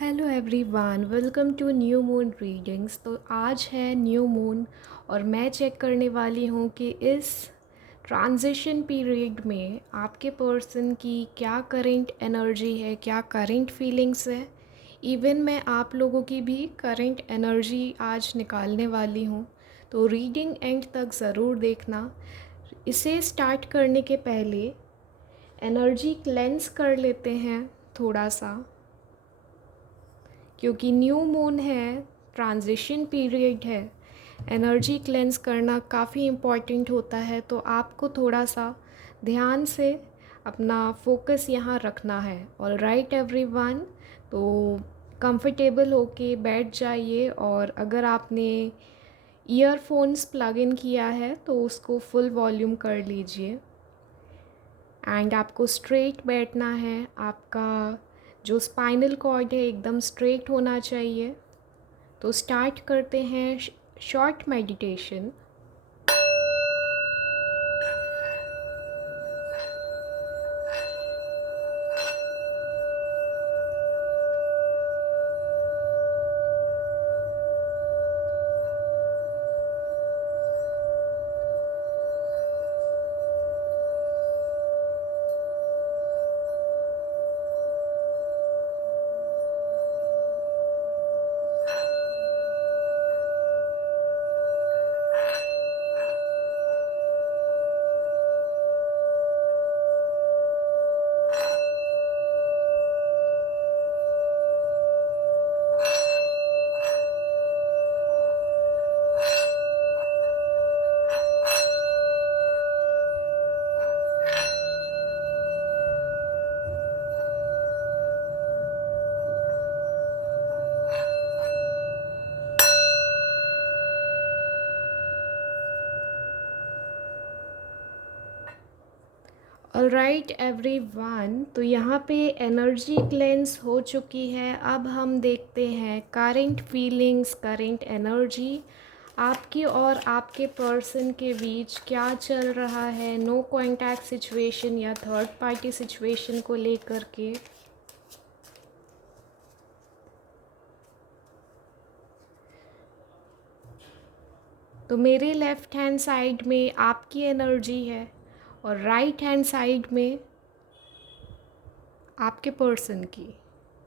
Hello everyone, welcome to new moon readings. तो आज है न्यू मून और मैं चेक करने वाली हूँ कि इस ट्रांजिशन पीरियड में आपके पर्सन की क्या करंट एनर्जी है, क्या करंट फीलिंग्स है। इवन मैं आप लोगों की भी करंट एनर्जी आज निकालने वाली हूँ, तो रीडिंग एंड तक ज़रूर देखना। इसे स्टार्ट करने के पहले एनर्जी क्लेंस कर लेते हैं थोड़ा सा, क्योंकि न्यू मून है, ट्रांजिशन पीरियड है। एनर्जी क्लेंस करना काफ़ी इम्पॉर्टेंट होता है, तो आपको थोड़ा सा ध्यान से अपना फोकस यहाँ रखना है। ऑल राइट एवरीवन, तो कंफर्टेबल होके बैठ जाइए और अगर आपने ईयरफोन्स प्लग इन किया है तो उसको फुल वॉल्यूम कर लीजिए। एंड आपको स्ट्रेट बैठना है, आपका जो स्पाइनल कॉर्ड है एकदम स्ट्रेट होना चाहिए। तो स्टार्ट करते हैं शॉर्ट मेडिटेशन। ऑलराइट एवरीवन, तो यहाँ पे एनर्जी क्लेंस हो चुकी है। अब हम देखते हैं करंट फीलिंग्स, करंट एनर्जी आपकी और आपके पर्सन के बीच क्या चल रहा है, नो कॉन्टैक्ट सिचुएशन या थर्ड पार्टी सिचुएशन को लेकर के। तो मेरे लेफ़्ट हैंड साइड में आपकी एनर्जी है और राइट हैंड साइड में आपके पर्सन की।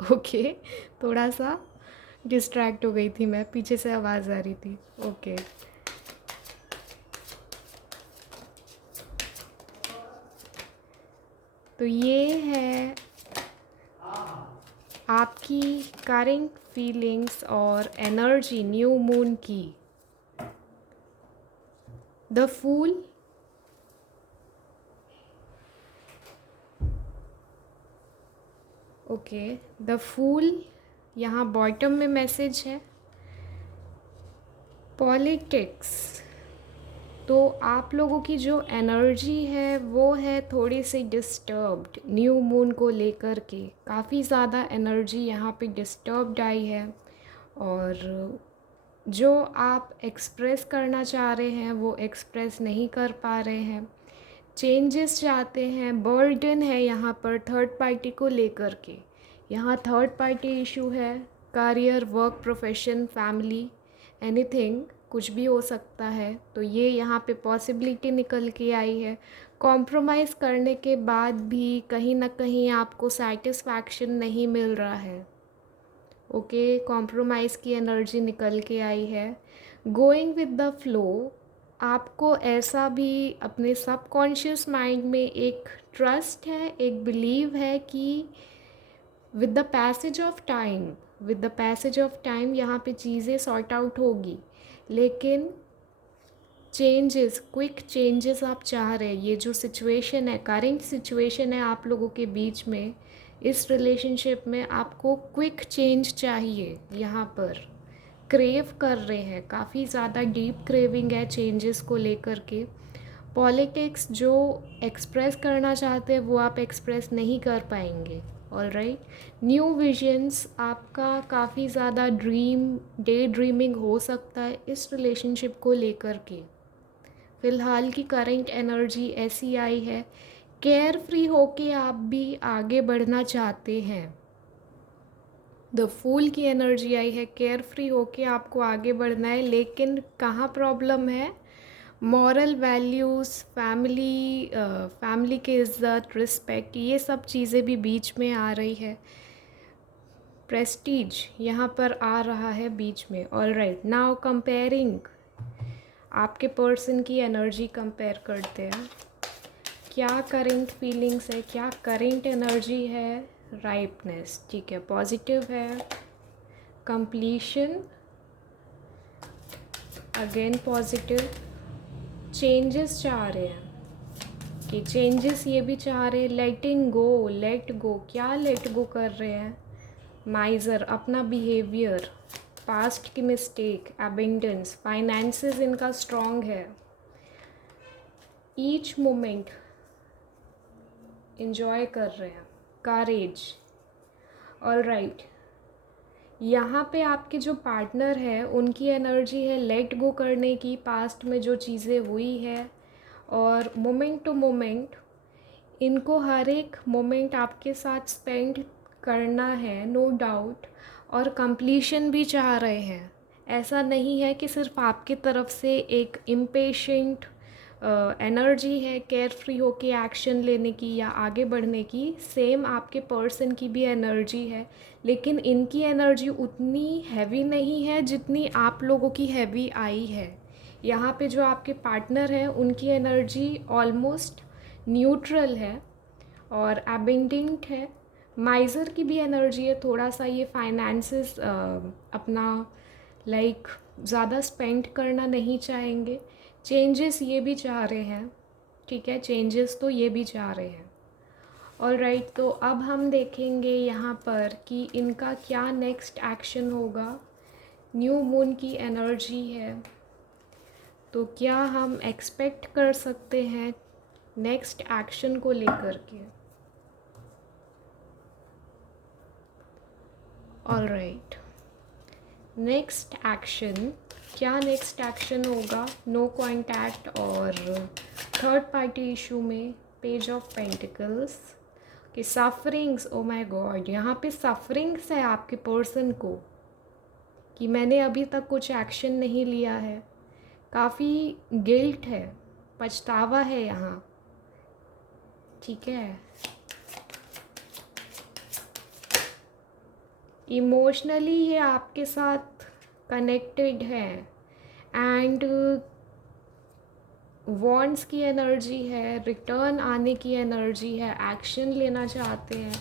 ओके, थोड़ा सा डिस्ट्रैक्ट हो गई थी मैं, पीछे से आवाज़ आ रही थी। ओके, तो ये है आपकी करंट फीलिंग्स और एनर्जी न्यू मून की। The fool, okay, the fool यहाँ बॉटम में मैसेज है। पॉलिटिक्स, तो आप लोगों की जो एनर्जी है वो है थोड़ी सी डिस्टर्ब्ड न्यू मून को लेकर के। काफ़ी ज़्यादा एनर्जी यहाँ पे डिस्टर्ब्ड आई है और जो आप एक्सप्रेस करना चाह रहे हैं वो एक्सप्रेस नहीं कर पा रहे हैं, चेंजेस चाहते हैं, बर्डन है यहाँ पर थर्ड पार्टी को लेकर के। यहाँ थर्ड पार्टी इशू है, career, work, profession, family, anything, कुछ भी हो सकता है। तो ये यहाँ पे पॉसिबिलिटी निकल के आई है। कॉम्प्रोमाइज़ करने के बाद भी कहीं ना कहीं आपको सेटिस्फैक्शन नहीं मिल रहा है। ओके, कॉम्प्रोमाइज़ की एनर्जी निकल के आई है। गोइंग विद द फ्लो, आपको ऐसा भी अपने सबकॉन्शियस माइंड में एक ट्रस्ट है, एक बिलीव है कि with the passage of time, with the passage of time यहाँ पे चीज़ें सॉर्ट आउट होगी। लेकिन चेंजेस, क्विक चेंजेस आप चाह रहे हैं। ये जो सिचुएशन है, करेंट सिचुएशन है आप लोगों के बीच में, इस रिलेशनशिप में आपको क्विक चेंज चाहिए। यहाँ पर क्रेव कर रहे हैं, काफ़ी ज़्यादा डीप क्रेविंग है चेंजेस को लेकर के। पॉलिटिक्स जो एक्सप्रेस करना चाहते हैं वो आप एक्सप्रेस नहीं कर पाएंगे। ऑल राइट, न्यू विजन्स, आपका काफ़ी ज़्यादा डे ड्रीमिंग हो सकता है इस रिलेशनशिप को लेकर के। फ़िलहाल की करंट एनर्जी ऐसी आई है, केयर फ्री होके आप भी आगे बढ़ना चाहते हैं। द फूल की एनर्जी आई है, केयर फ्री होके आपको आगे बढ़ना है, लेकिन कहाँ प्रॉब्लम है? मॉरल वैल्यूज़, फैमिली की इज़्ज़त, रिस्पेक्ट, ये सब चीज़ें भी बीच में आ रही है। प्रेस्टीज यहाँ पर आ रहा है बीच में। ऑलराइट, नाउ कंपेयरिंग, आपके पर्सन की एनर्जी कंपेयर करते हैं। क्या करेंट फीलिंग्स है, क्या करेंट एनर्जी है? राइपनेस, ठीक है, पॉजिटिव है। Completion, again positive. चेंजेस चाह रहे हैं कि चेंजेस ये भी चाह रहे हैं। लेटिंग गो, लेट गो, क्या लेट गो कर रहे हैं? माइजर, अपना बिहेवियर, पास्ट की मिस्टेक, एबेंडेंस, फाइनेंसेस इनका स्ट्रॉन्ग है। ईच मोमेंट इंजॉय कर रहे हैं। करेज, ऑलराइट। यहाँ पे आपके जो पार्टनर है उनकी एनर्जी है लेट गो करने की, पास्ट में जो चीज़ें हुई है, और मोमेंट टू मोमेंट इनको हर एक मोमेंट आपके साथ स्पेंड करना है, नो डाउट। और कंप्लीशन भी चाह रहे हैं। ऐसा नहीं है कि सिर्फ आपकी तरफ से एक इम्पेशेंट एनर्जी है केयर फ्री होके एक्शन लेने की या आगे बढ़ने की, सेम आपके पर्सन की भी एनर्जी है, लेकिन इनकी एनर्जी उतनी हैवी नहीं है जितनी आप लोगों की हैवी आई है। यहाँ पे जो आपके पार्टनर हैं उनकी एनर्जी ऑलमोस्ट न्यूट्रल है और एबेंडेंट है। माइज़र की भी एनर्जी है, थोड़ा सा ये फाइनेंसेस अपना लाइक ज़्यादा स्पेंड करना नहीं चाहेंगे। चेंजेस ये भी चाह रहे हैं, ठीक है, चेंजेस तो ये भी चाह रहे हैं। ऑलराइट, तो अब हम देखेंगे यहाँ पर कि इनका क्या नेक्स्ट एक्शन होगा। न्यू मून की एनर्जी है, तो क्या हम एक्सपेक्ट कर सकते हैं नेक्स्ट एक्शन को लेकर के? ऑलराइट, नेक्स्ट एक्शन, क्या नेक्स्ट एक्शन होगा? नो कॉन्टैक्ट और थर्ड पार्टी इशू में पेज ऑफ पेंटिकल्स कि सफरिंग्स, ओ माय गॉड, यहाँ पे सफरिंग्स है आपके पर्सन को कि मैंने अभी तक कुछ एक्शन नहीं लिया है। काफ़ी गिल्ट है, पछतावा है यहाँ, ठीक है। इमोशनली ये आपके साथ कनेक्टेड है एंड वॉन्ट्स की एनर्जी है, रिटर्न आने की एनर्जी है, एक्शन लेना चाहते हैं।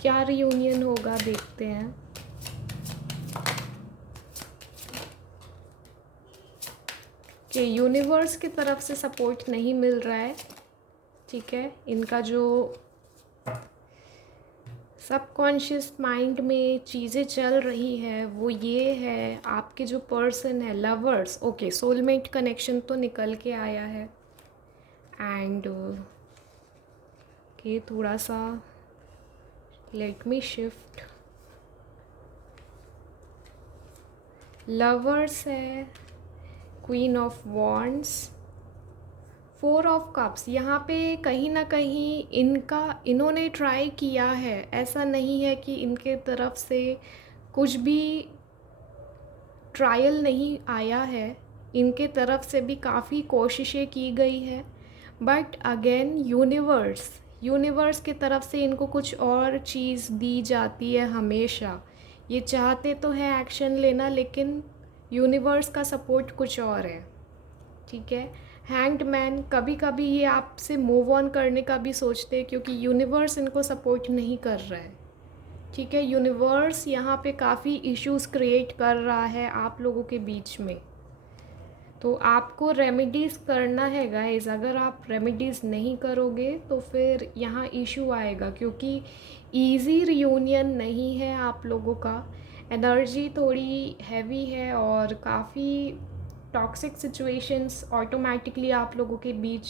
क्या रियूनियन होगा देखते हैं। कि यूनिवर्स की तरफ से सपोर्ट नहीं मिल रहा है, ठीक है। इनका जो सबकॉन्शियस माइंड में चीज़ें चल रही है वो ये है, आपके जो पर्सन है लवर्स, ओके, सोलमेट कनेक्शन तो निकल के आया है एंड कि थोड़ा सा लेट मी शिफ्ट। लवर्स है, queen of wands, four of cups. यहाँ पे कहीं ना कहीं इन्होंने ट्राई किया है, ऐसा नहीं है कि इनके तरफ से कुछ भी ट्रायल नहीं आया है, इनके तरफ से भी काफ़ी कोशिशें की गई है, बट अगेन यूनिवर्स की तरफ से इनको कुछ और चीज़ दी जाती है हमेशा। ये चाहते तो है एक्शन लेना, लेकिन यूनिवर्स का सपोर्ट कुछ और है, ठीक है। हैंग्ड मैन, कभी कभी ये आपसे मूव ऑन करने का भी सोचते हैं क्योंकि यूनिवर्स इनको सपोर्ट नहीं कर रहा है, ठीक है। यूनिवर्स यहाँ पे काफ़ी इश्यूज क्रिएट कर रहा है आप लोगों के बीच में, तो आपको रेमेडीज़ करना है गाइस। अगर आप रेमेडीज़ नहीं करोगे तो फिर यहाँ इशू आएगा, क्योंकि इजी रियूनियन नहीं है आप लोगों का। एनर्जी थोड़ी हैवी है और काफ़ी टॉक्सिक सिचुएशंस ऑटोमेटिकली आप लोगों के बीच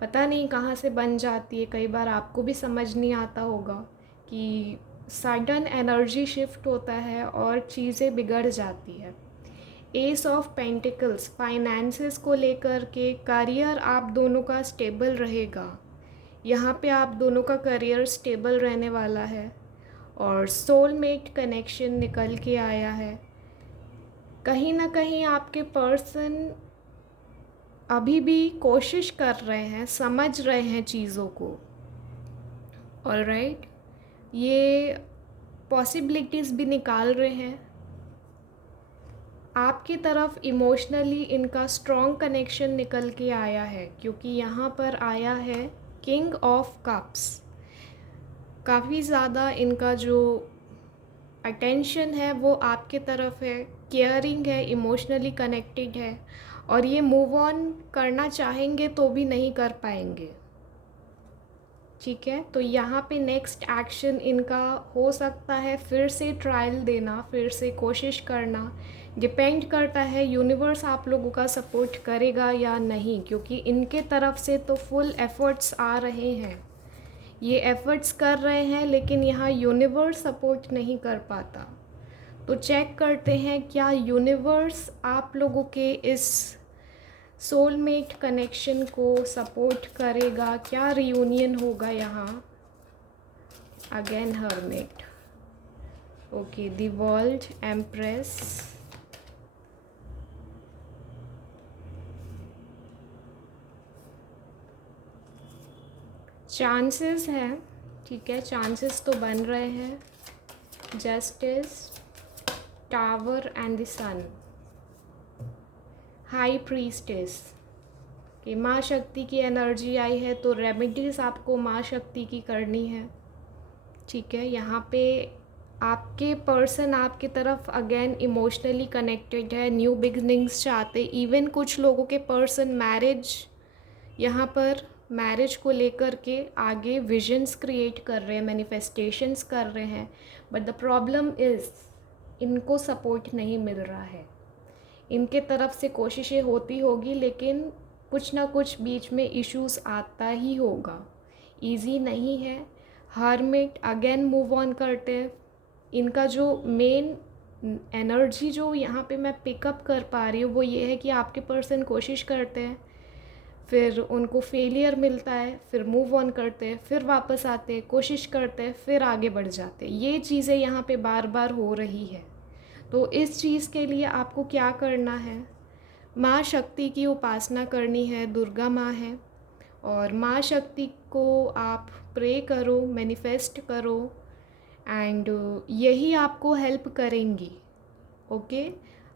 पता नहीं कहाँ से बन जाती है। कई बार आपको भी समझ नहीं आता होगा कि सडन एनर्जी शिफ्ट होता है और चीज़ें बिगड़ जाती है। एस ऑफ पेंटिकल्स, फाइनेंसेस को लेकर के, करियर आप दोनों का स्टेबल रहेगा। यहाँ पे आप दोनों का करियर स्टेबल रहने वाला है और सोलमेट कनेक्शन निकल के आया है। कहीं ना कहीं आपके पर्सन अभी भी कोशिश कर रहे हैं, समझ रहे हैं चीज़ों को। ऑलराइट, ये पॉसिबिलिटीज़ भी निकाल रहे हैं आपकी तरफ। इमोशनली इनका स्ट्रॉन्ग कनेक्शन निकल के आया है, क्योंकि यहाँ पर आया है किंग ऑफ कप्स। काफ़ी ज़्यादा इनका जो अटेंशन है वो आपके तरफ है, केयरिंग है, इमोशनली कनेक्टेड है, और ये मूव ऑन करना चाहेंगे तो भी नहीं कर पाएंगे। ठीक है, तो यहाँ पे नेक्स्ट एक्शन इनका हो सकता है फिर से ट्रायल देना, फिर से कोशिश करना। डिपेंड करता है यूनिवर्स आप लोगों का सपोर्ट करेगा या नहीं, क्योंकि इनके तरफ से तो फुल एफर्ट्स आ रहे हैं, ये एफर्ट्स कर रहे हैं, लेकिन यहाँ यूनिवर्स सपोर्ट नहीं कर पाता। तो चेक करते हैं क्या यूनिवर्स आप लोगों के इस सोलमेट कनेक्शन को सपोर्ट करेगा, क्या रियूनियन होगा यहाँ। Again hermit, okay, the world empress, chances हैं, ठीक है, चांसेस तो बन रहे हैं। Justice, tower and the sun, high priestess कि माँ शक्ति की एनर्जी आई है, तो रेमेडीज़ आपको माँ शक्ति की करनी है। ठीक है, यहाँ पे आपके पर्सन आपकी तरफ अगेन इमोशनली कनेक्टेड है, न्यू बिगनिंग्स चाहते। इवन कुछ लोगों के पर्सन मैरिज, यहाँ पर मैरिज को लेकर के आगे विजन्स क्रिएट कर रहे हैं, मैनिफेस्टेशंस कर रहे हैं, बट द प्रॉब्लम इज़ इनको सपोर्ट नहीं मिल रहा है। इनके तरफ से कोशिशें होती होगी, लेकिन कुछ ना कुछ बीच में इश्यूज आता ही होगा, इजी नहीं है। हर्मिट अगेन मूव ऑन करते हैं। इनका जो मेन एनर्जी जो यहाँ पे मैं पिकअप कर पा रही हूँ वो ये है कि आपके पर्सन कोशिश करते हैं, फिर उनको फेलियर मिलता है, फिर मूव ऑन करते हैं, फिर वापस आते हैं, कोशिश करते हैं, फिर आगे बढ़ जाते हैं। ये चीज़ें यहाँ पे बार बार हो रही है। तो इस चीज़ के लिए आपको क्या करना है, माँ शक्ति की उपासना करनी है, दुर्गा माँ है, और माँ शक्ति को आप प्रे करो, मैनिफेस्ट करो, एंड यही आपको हेल्प करेंगी। ओके,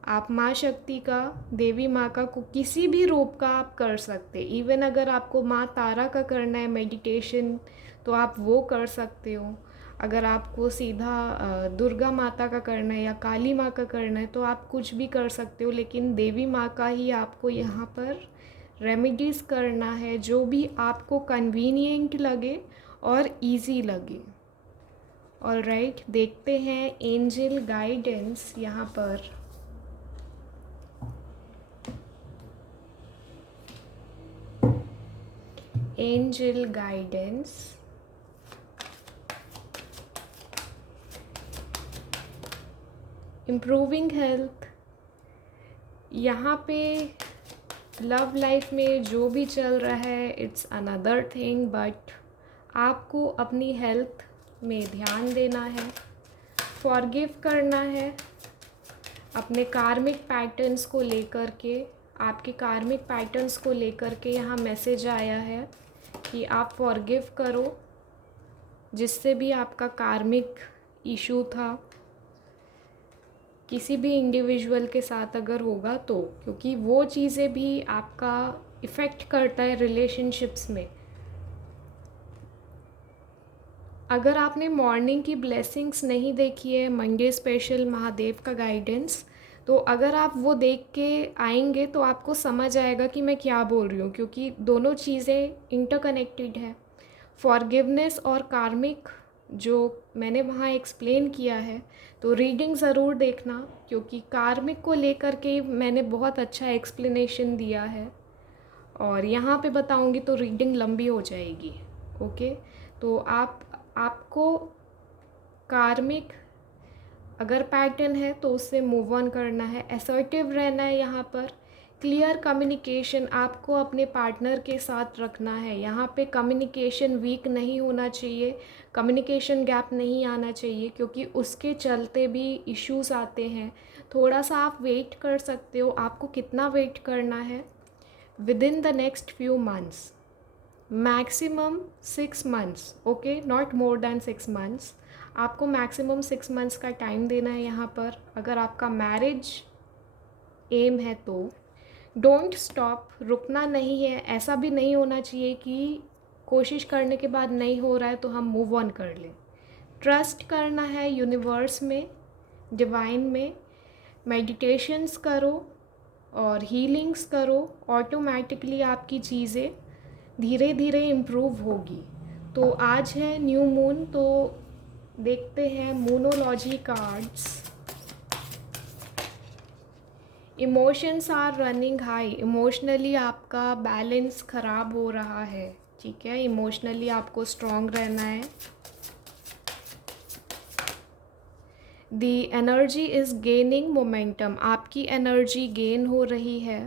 आप माँ शक्ति का, देवी माँ का किसी भी रूप का आप कर सकते। इवन अगर आपको माँ तारा का करना है मेडिटेशन तो आप वो कर सकते हो। अगर आपको सीधा दुर्गा माता का करना है या काली माँ का करना है तो आप कुछ भी कर सकते हो, लेकिन देवी माँ का ही आपको यहाँ पर रेमेडीज़ करना है, जो भी आपको कन्वीनियंट लगे और इजी लगे। ऑलराइट, देखते हैं एंजल गाइडेंस यहाँ पर। Angel guidance, improving health. यहाँ पे लव लाइफ में जो भी चल रहा है इट्स अनदर थिंग, बट आपको अपनी हेल्थ में ध्यान देना है, फॉरगिव करना है अपने कार्मिक पैटर्न्स को लेकर के। आपके कार्मिक पैटर्न्स को लेकर के यहाँ मैसेज आया है कि आप फॉरगिव करो, जिससे भी आपका कार्मिक इशू था किसी भी इंडिविजुअल के साथ अगर होगा तो, क्योंकि वो चीज़ें भी आपका इफ़ेक्ट करता है रिलेशनशिप्स में। अगर आपने मॉर्निंग की ब्लेसिंग्स नहीं देखी है, मंडे स्पेशल महादेव का गाइडेंस, तो अगर आप वो देख के आएंगे तो आपको समझ आएगा कि मैं क्या बोल रही हूँ, क्योंकि दोनों चीज़ें इंटरकनेक्टेड है। फॉरगिवनेस और कार्मिक जो मैंने वहाँ एक्सप्लेन किया है, तो रीडिंग ज़रूर देखना, क्योंकि कार्मिक को लेकर के मैंने बहुत अच्छा एक्सप्लेनेशन दिया है, और यहाँ पे बताऊँगी तो रीडिंग लंबी हो जाएगी। ओके, तो आपको कार्मिक अगर पैटर्न है तो उससे मूव ऑन करना है, असर्टिव रहना है यहाँ पर, क्लियर कम्युनिकेशन आपको अपने पार्टनर के साथ रखना है। यहाँ पे कम्युनिकेशन वीक नहीं होना चाहिए, कम्युनिकेशन गैप नहीं आना चाहिए, क्योंकि उसके चलते भी इश्यूज आते हैं। थोड़ा सा आप वेट कर सकते हो। आपको कितना वेट करना है? With in the next few months, maximum 6 months, okay, not more than 6 months. आपको मैक्सिमम 6 मंथ्स का टाइम देना है यहाँ पर, अगर आपका मैरिज एम है तो। डोंट स्टॉप, रुकना नहीं है। ऐसा भी नहीं होना चाहिए कि कोशिश करने के बाद नहीं हो रहा है तो हम मूव ऑन कर लें। ट्रस्ट करना है यूनिवर्स में, डिवाइन में। मेडिटेशंस करो और हीलिंग्स करो, ऑटोमेटिकली आपकी चीज़ें धीरे धीरे इम्प्रूव होगी। तो आज है न्यू मून, तो देखते हैं moonology cards. Emotions are running high, emotionally आपका बैलेंस ख़राब हो रहा है, ठीक है। इमोशनली आपको स्ट्रॉन्ग रहना है। The energy is gaining momentum, आपकी एनर्जी गेन हो रही है।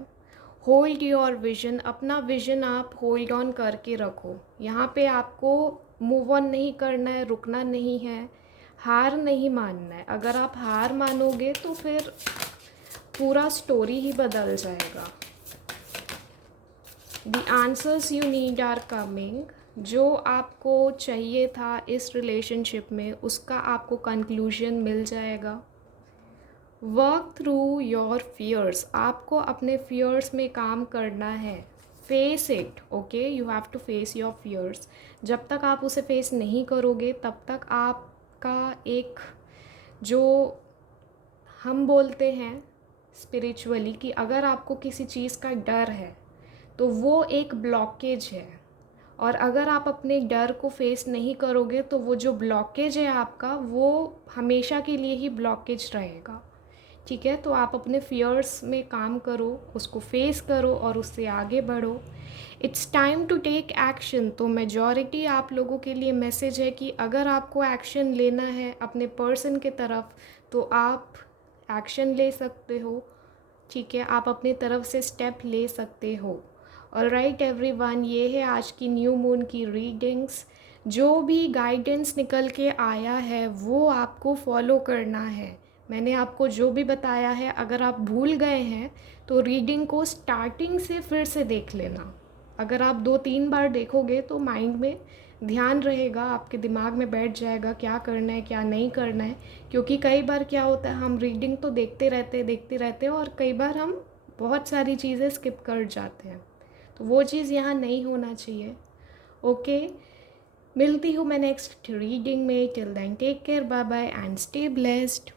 होल्ड योर विजन, अपना विजन आप होल्ड ऑन करके रखो। यहाँ पे आपको मूव ऑन नहीं करना है, रुकना नहीं है, हार नहीं मानना है। अगर आप हार मानोगे तो फिर पूरा स्टोरी ही बदल जाएगा। The answers you need are coming, जो आपको चाहिए था इस रिलेशनशिप में उसका आपको कंक्लूजन मिल जाएगा। वर्क थ्रू योर फियर्स, आपको अपने फियर्स में काम करना है। Face it, okay, you have to face your fears. जब तक आप उसे फेस नहीं करोगे तब तक आपका एक, जो हम बोलते हैं स्पिरिचुअली कि अगर आपको किसी चीज़ का डर है तो वो एक ब्लॉकेज है, और अगर आप अपने डर को फेस नहीं करोगे तो वो जो ब्लॉकेज है आपका, वो हमेशा के लिए ही ब्लॉकेज रहेगा, ठीक है। तो आप अपने फियर्स में काम करो, उसको फेस करो और उससे आगे बढ़ो। It's time to take action. तो मेजॉरिटी आप लोगों के लिए मैसेज है कि अगर आपको एक्शन लेना है अपने पर्सन के तरफ तो आप एक्शन ले सकते हो, ठीक है, आप अपनी तरफ से स्टेप ले सकते हो। ऑलराइट एवरीवन, ये है आज की न्यू मून की रीडिंग्स। जो भी गाइडेंस निकल के आया है वो आपको फॉलो करना है। मैंने आपको जो भी बताया है, अगर आप भूल गए हैं तो रीडिंग को स्टार्टिंग से फिर से देख लेना। अगर आप 2-3 बार देखोगे तो माइंड में ध्यान रहेगा, आपके दिमाग में बैठ जाएगा क्या करना है क्या नहीं करना है। क्योंकि कई बार क्या होता है, हम रीडिंग तो देखते रहते हैं और कई बार हम बहुत सारी चीज़ें स्किप कर जाते हैं, तो वो चीज़ यहाँ नहीं होना चाहिए, ओके। मिलती हूँ मैं नेक्स्ट रीडिंग में। Till then take care, bye bye and stay blessed.